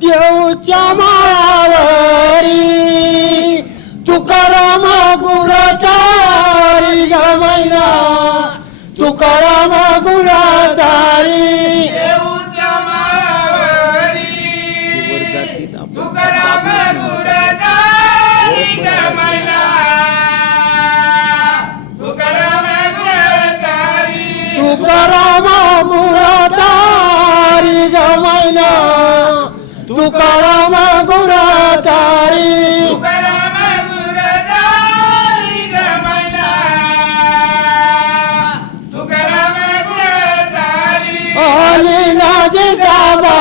देऊच्या माळावरी तुकाराम गुरटारी गमैना तुकाराम तुकाराम गुराचारी तुकाराम गुराचारी गमना तुकाराम गुराचारी ओली ना जिजाबा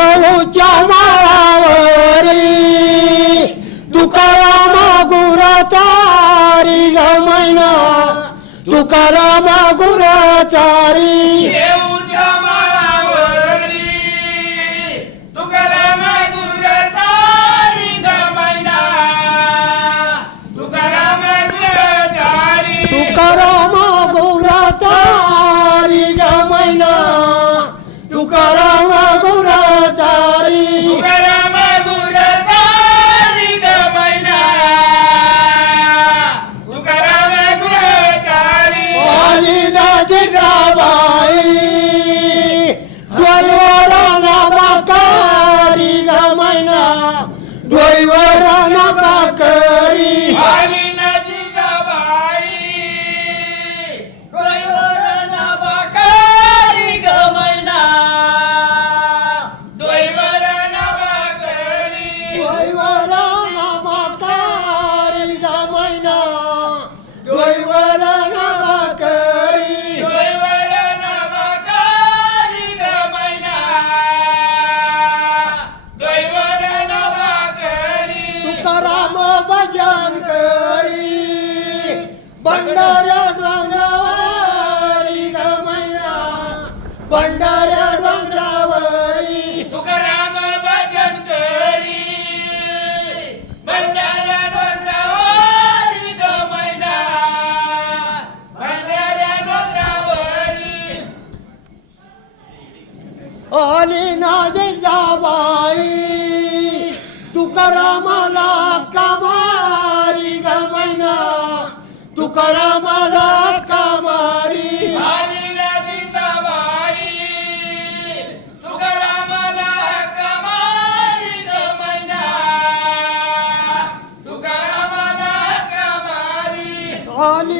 गहूच्या माळावरी तुकाराम गुरचारी ग मैना तुकाराम गुरचारी राम भजन करी. भंडाऱ्या डोंगरावरी गमना. भंडाऱ्या डोंगरावरी. तुकाराम भजन करी. भंडाऱ्या डोंगरावरी भंडाऱ्या डोंगरावरी. आली Hani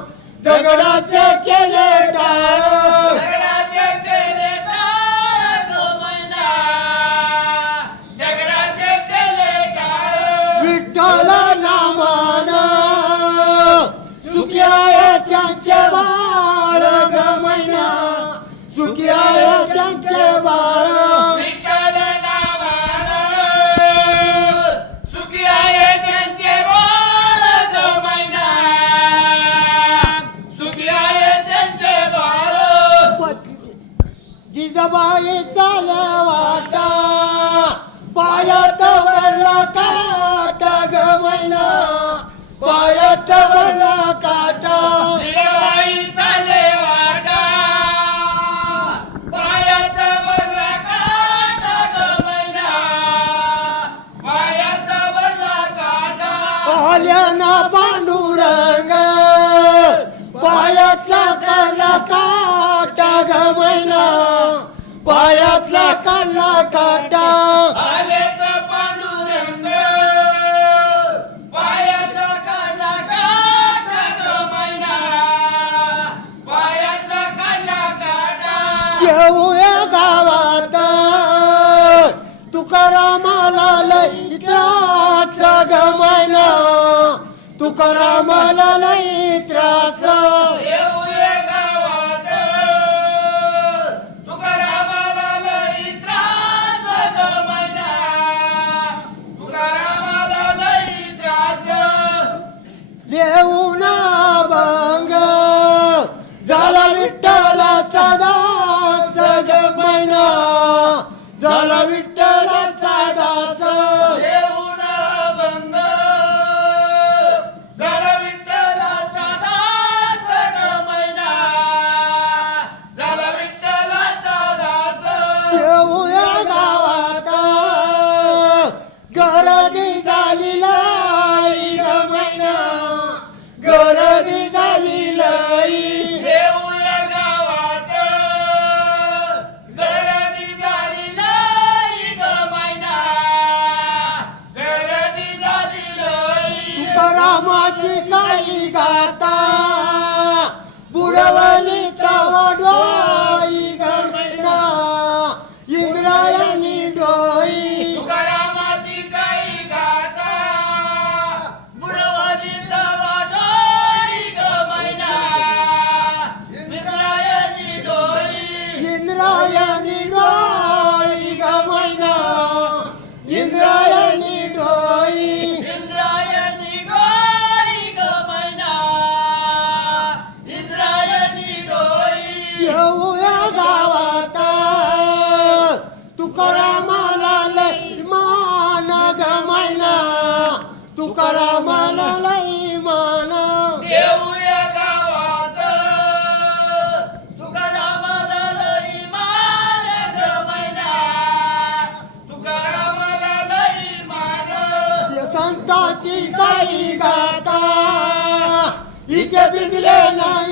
Bidilena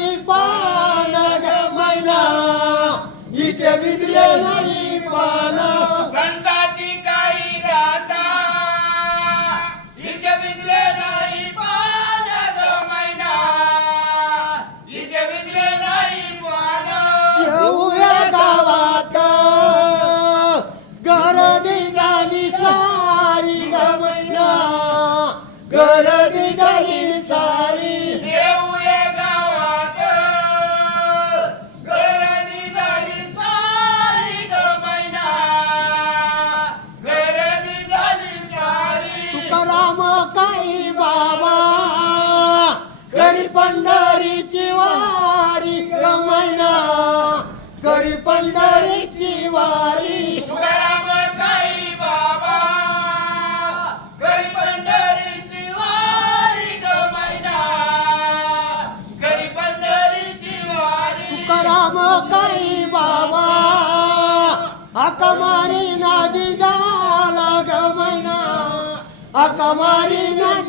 а комарина